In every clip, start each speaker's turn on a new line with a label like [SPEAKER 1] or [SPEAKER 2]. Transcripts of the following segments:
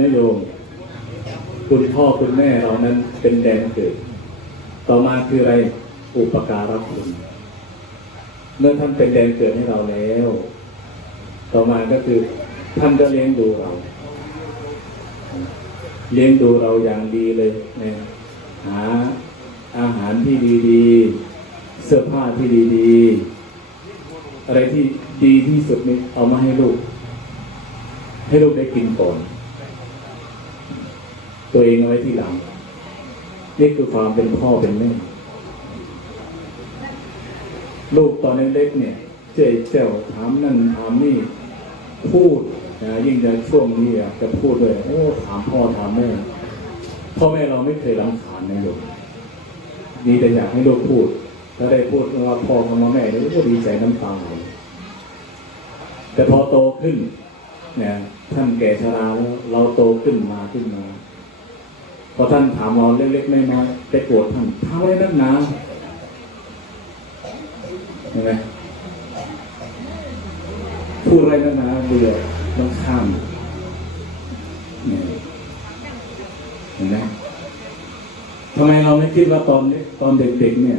[SPEAKER 1] นโยม คุณพ่อคุณแม่เรานั้นเป็นแดนเกิด ต่อมาคืออะไร อุปการะคุณ เมื่อท่านเป็นแดนเกิดให้เราแล้ว ต่อมาก็คือ ท่านก็เลี้ยงดูเรา เลี้ยงดูเราอย่างดีเลยนะหาอาหารที่ดีๆ เสื้อผ้าที่ดีๆ อะไรที่ดีที่สุดนี่เอามาให้ลูก ให้ลูกได้กินก่อน ตัวเองเอาไว้ที่หลัง นี่คือความเป็นพ่อเป็นแม่ลูกตอนเล็กๆเนี่ย เจ๊เจ้าถามนั่นถามนี่ พูดนะยิ่งจะช่วงนี้อะจะพูดเลยโอ้ถามพ่อถามแม่พ่อแม่เราไม่เคยรำคาญนะโยมนี่แต่อยากให้ลูกพูด ถ้าได้พูดว่าพ่อกับแม่เนี่ยก็ดีใจน้ำตาไหลแต่พอโตขึ้นเนี่ยท่านแก่ชราแล้วเราโตขึ้นมาขึ้นมา พอท่านถามเราเล็กๆน้อยๆไปโกรธท่านทำอะไรนักหนาเห็นไหมพูดอะไรนักหนาเบื่อต้องข้ามเห็นไหมทำไมเราไม่คิดว่าตอนนี้ตอนเด็กๆเนี่ย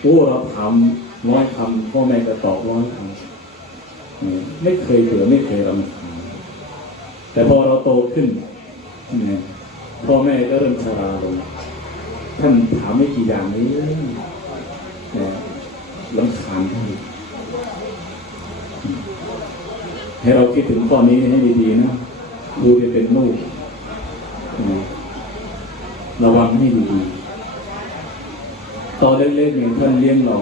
[SPEAKER 1] โอ้เราทำร้อยคำพ่อแม่จะตอบร้อยคำไม่เคยเบื่อไม่เคยรำคาญแต่พอเราโตขึ้นเนี่ย พ่อแม่ก็เริ่มชราลงท่านถามไม่กี่อย่างนี้นะลำคาญท่านให้เราคิดถึงข้อนี้ให้ดีๆนะดูจะเป็นลูกระวังให้ดีๆตอนเล็กๆเนี่ยท่านเลี้ยงเรา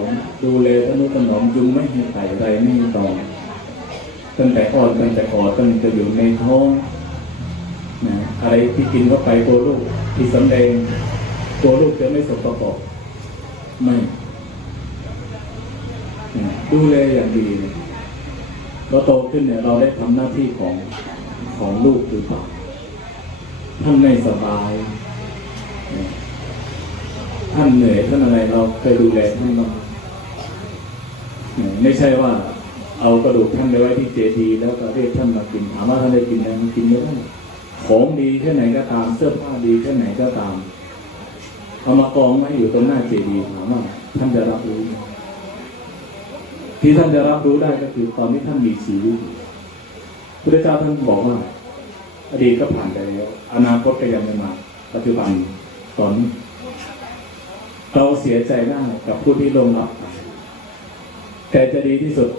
[SPEAKER 1] ดูแลท่านุถนอมยุงไม่ให้ไต่ไรไม่ให้ตอมตั้งแต่อ่อนตั้งแต่อ่อนตั้งแต่อยู่ในท้อง นะอะไรที่กินเข้าไปตัวลูกที่สำแดง ตัวลูกจะไม่สกปรกไม่ดูแลอย่างดีเราโตขึ้นเนี่ย เราได้ทำหน้าที่ของของลูกหรือเปล่าท่านไม่สบายท่านเหนื่อยท่านอะไรเราเคยดูแลท่านบ้างไม่ใช่ว่าเอากระดูกท่านไปไว้ที่เจดีย์แล้วก็เรียกท่านมากินถามว่าท่านได้กินไหมมันกินไม่ได้ ของดีแค่ไหนก็ตาม เสื้อผ้าดีแค่ไหนก็ตาม เอามากองไว้อยู่ตรงหน้าเจดีย์ถามว่าท่านจะรับรู้ไหมที่ท่านจะรับรู้ได้ก็คือตอนที่ท่านมีชีวิตอยู่พุทธเจ้าท่านบอกว่า อดีตก็ผ่านไปแล้ว อนาคตก็ยังไม่มา ปัจจุบันตอนเราเสียใจได้กับผู้ที่ลงรับไปแต่จะดีที่สุด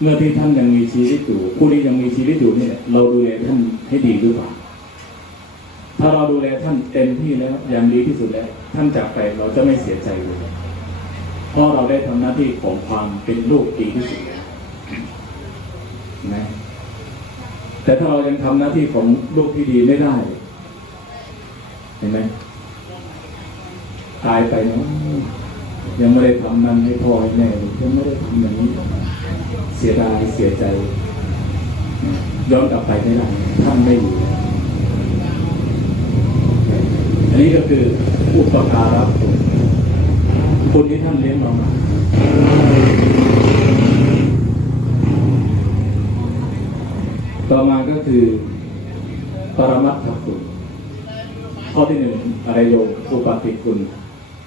[SPEAKER 1] เมื่อที่ท่านยังมีชีวิตอยู่ผู้ที่ยังมีชีวิตอยู่เนี่ย เราดูแลท่านให้ดีหรือเปล่าถ้าเราดูแลท่านเต็มที่แล้วอย่างดีที่สุดแล้ว ท่านจากไปเราจะไม่เสียใจเลยเพราะเราได้ทำหน้าที่ของความเป็นลูกดีที่สุดแล้วนะแต่ถ้าเรายังทำหน้าที่ของลูกที่ดีไม่ได้ เห็นไหมตายไปเนาะยังไม่ได้ทำนั่นให้พ่อให้แม่เลยยังไม่ได้ทำอย่างนี้ เสียดายเสียใจ ย้อนกลับไปไม่ได้ท่านไม่อยู่อันนี้ก็คืออุปการะคุณคุณที่ท่านเลี้ยงเรามาต่อมาก็คือปรมัตถคุณข้อที่หนึ่งอะไรโยอุปติคุณ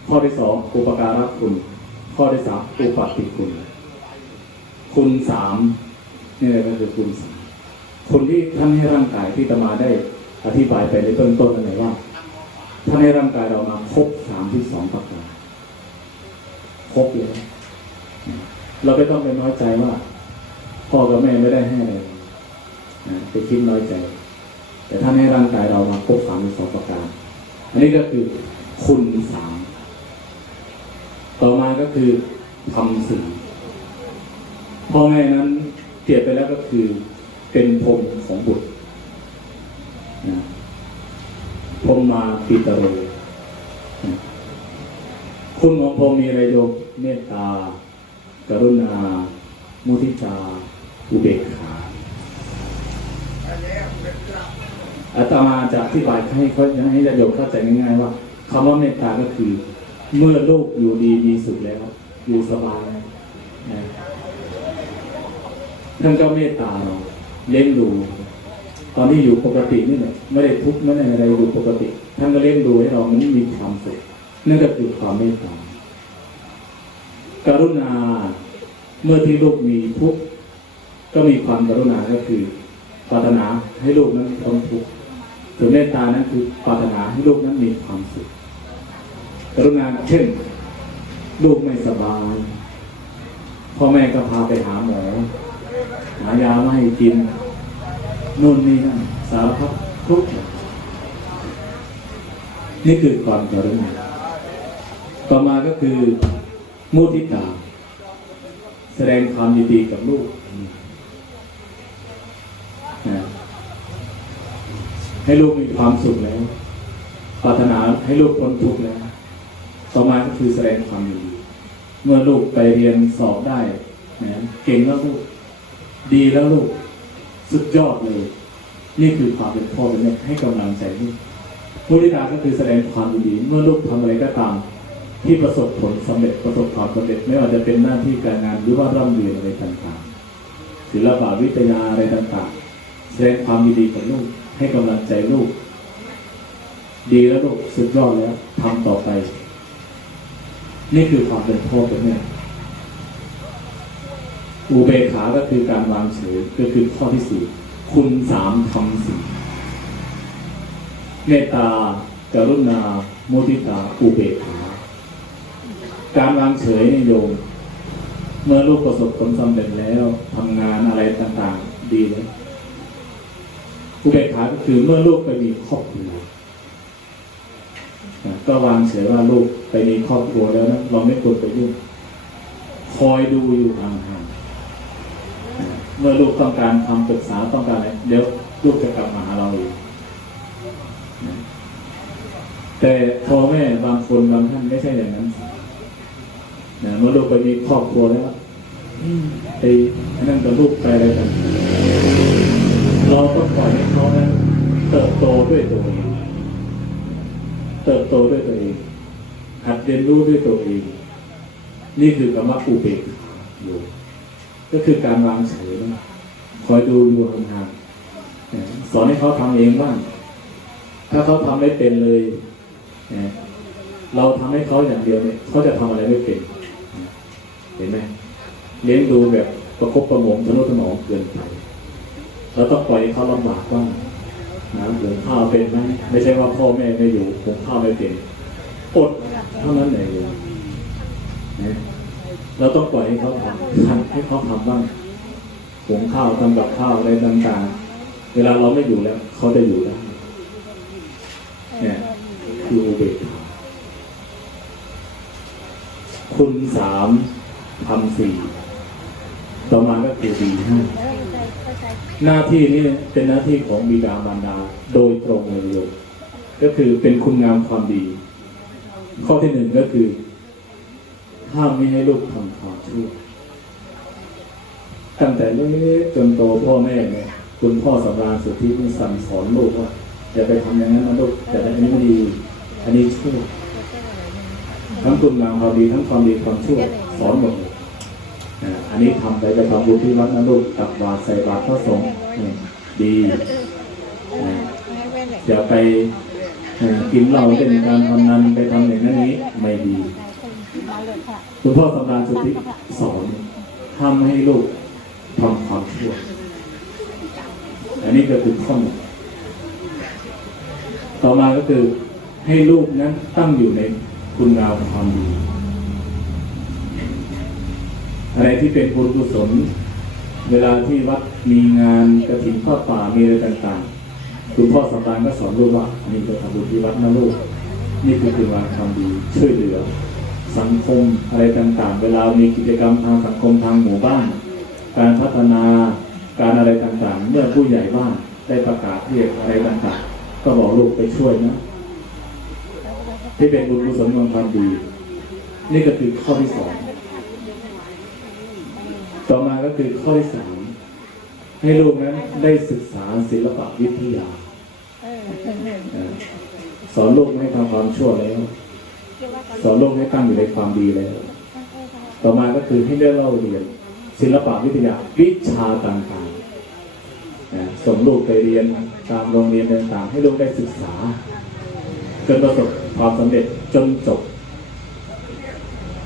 [SPEAKER 1] ข้อที่สองอุปการะคุณ ข้อที่สามอุปติคุณ คุณสามนี่แหละก็คือคุณสามคนที่ท่านให้ร่างกายที่ตมาได้อธิบายไปในต้นต้นนั่นเองว่าท่านให้ร่างกายเรามาครบสามที่สองประการครบเลยเราไม่ต้องไปน้อยใจว่า พ่อกับแม่ไม่ได้ให้อะไรไปคิดน้อยใจ แต่ท่านให้ร่างกายเรามาครบสามที่สองประการอันนี้ก็คือคุณสามต่อมาก็คือทำสิ่ง พ่อแม่นั้นเปรียบไปแล้วก็คือเป็นพรมของบุตรนะพรมมาปิตโรนะคุณของพรมมีอะไรโยมเมตตา กรุณา มุทิตา อุเบกขาอาตมาจะอธิบายให้เขาให้ญาติโยมเข้าใจง่ายๆว่าคำว่าเมตตาก็คือ เมื่อลูกอยู่ดีมีสุขแล้ว อยู่สบายนะ ท่านก็เมตตาเราเลี้ยงดู ตอนที่อยู่ปกตินี่แหละไม่ได้ทุกข์ไม่ได้อะไรอยู่ปกติ ท่านก็เลี้ยงดูให้เรามันมีความสุขนั่นก็คือความเมตตาการุณาเมื่อที่ลูกมีทุกข์ก็มีความกรุณาก็คือปรารถนาให้ลูกนั้นพ้นทุกข์ส่วนเมตตานั้นคือปรารถนาให้ลูกนั้นมีความสุขกรุณาเช่น ลูกไม่สบายพ่อแม่ก็พาไปหาหมอ หายาไมาให้กินนู่นนี่นั่นสารพัดทุกอย่างนี่คือความกรุณาต่อมาก็คือมุทิตา แสดงความยินดีกับลูกนะให้ลูกมีความสุขแล้ว ปรารถนาให้ลูกพ้นทุกข์แล้ว ต่อมาก็คือแสดงความยินดี เมื่อลูกไปเรียนสอบได้นะเก่งแล้วลูก ดีแล้วลูก สุดยอดเลย นี่คือความเป็นพ่อเป็นแม่ให้กำลังใจลูกมุทิตาก็คือแสดงความยินดีเมื่อลูกทำอะไรก็ตาม ที่ประสบผลสำเร็จประสบความสำเร็จไม่ว่าจะเป็นหน้าที่การงานหรือว่าร่ำเรียนอะไรต่างๆศิลปะวิทยาอะไรต่างๆ แสดงความยินดีกับลูกให้กำลังใจลูก ดีแล้วลูกสุดยอดแล้วทำต่อไป นี่คือความเป็นพ่อเป็นแม่ อุเบกขา ก็คือการวางเฉยก็คือข้อที่สี่คุณสามทำสี่เมตตากรุณาโมทิตาอุเบกขาการวางเฉยนี่โยม เมื่อลูกประสบผลสำเร็จแล้วทำงานอะไรต่างๆ ดีแล้วอุเบกขาก็คือเมื่อลูกไปมีครอบครัวก็วางเฉยว่าลูกไปมีครอบครัวแล้วนะเราไม่ควรไปยุ่งคอยดูอยู่ห่างๆ เมื่อลูกต้องการคำปรึกษาต้องการอะไรเดี๋ยวลูกจะกลับมาหาเราเองนะแต่พ่อแม่บางคนบางท่านไม่ใช่อย่างนั้นนะเมื่อลูกไปมีครอบครัวแล้วไปอันนั่นกับลูกไปอะไรกันเราต้องปล่อยให้เขานั้นเติบโตด้วยตัวเองเติบโตด้วยตัวเองหัดเรียนรู้ด้วยตัวเองนี่คือคำว่าอุเบกอยู่ ก็คือการวางเฉยนะคอยดูอยู่ห่างๆนสอนให้เขาทำเองบ้างถ้าเขาทำไม่เป็นเลยเราทำให้เขาอย่างเดียวเนี่ยเขาจะทำอะไรไม่เป็นเห็นไหมเลี้ยงดูแบบประคบประหงมทนุถนอมเกินไปเราต้องปล่อยให้เขาลำบากบ้างนะหุงข้าวเป็นไหมไม่ใช่ว่าพ่อแม่ไม่อยู่หุงข้าวไม่เป็นอดเท่านั้นเองนะ เราต้องปล่อยให้เขาทำให้เขาทำบ้างหุงข้าวทำกับข้าวอะไรต่างๆ เวลาเราไม่อยู่แล้ว เขาจะอยู่ได้วเนี่ยคืออุเบกขาคุณสามทำสี่ต่อมาก็คือดีห้าหน้าที่นี้เป็นหน้าที่ของบิดามารดาโดยตรงเลยก็คือเป็นคุณงามความดี ข้อที่หนึ่งก็คือ ห้ามไม่ให้ลูกทำความชั่วตั้งแต่เล็กจนโตพ่อแม่เนี่ยคุณพ่อสำราญสุทธินี่สั่งสอนลูกว่าอย่าไปทำอย่างนั้นนะลูกอย่าไปอันนี้ไม่ดี อันนี้ชั่วทั้งคุณงามความดีทั้งความดีความชั่วสอนหมดเลยอันนี้ทำไปไปทำบุญที่วัดนะลูกตักบาตรใส่บาตรพระสงฆ์อืมดีอ่าอย่าไปกินเหล้าเป็นการพนันไปทำอย่างนั้นนี้ไม่ดี คุณพ่อสำราญสุธิสอนทำให้ลูกทำความชั่ว อันนี้ก็คือข้อหนึ่งต่อมาก็คือให้ลูกนั้นตั้งอยู่ในคุณงามความดี อะไรที่เป็นบุญกุศล เวลาที่วัดมีงานกระถิ่นข้าป่ามีอะไรต่างๆ คุณพ่อสำราญก็สอนลูกว่านนี้ก็ทำบุญที่วัดนะลูก นี่คือคุณงามความดีช่วยเหลือ สังคมอะไรต่างๆ เวลามีกิจกรรมทางสังคมทางหมู่บ้าน การพัฒนาการอะไรต่างๆ เมื่อผู้ใหญ่บ้านได้ประกาศเรียกอะไรต่างๆ ก็บอกลูกไปช่วยนะที่เป็นบุญกุศลของความดี นี่ก็คือข้อที่สองต่อมาก็คือข้อที่สามให้ลูกนั้นได้ศึกษาศิลปะวิทยาเอ่อสอนลูกไม่ให้ทำความชั่วแล้ว สอนลูกให้ตั้งอยู่ในความดีแล้ว ต่อมาก็คือให้ได้เล่าเรียน ศิลปะวิทยาวิชาต่างๆนะส่งลูกไปเรียนตามโรงเรียนต่างๆ ให้ลูกได้ศึกษา จนประสบความสำเร็จจนจบ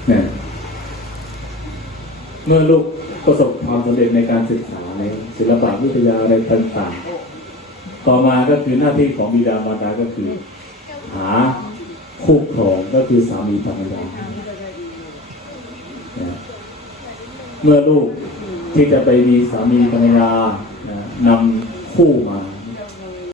[SPEAKER 1] เนี่ยเมื่อลูกประสบความสำเร็จในการศึกษาในศิลปะวิทยาอะไรต่างๆ ต่อมาก็คือหน้าที่ของบิดามารดาก็คือ หา คู่ครองก็คือสามีภรรยาเมื่อลูกที่จะไปมีสามีภรรยานำคู่มา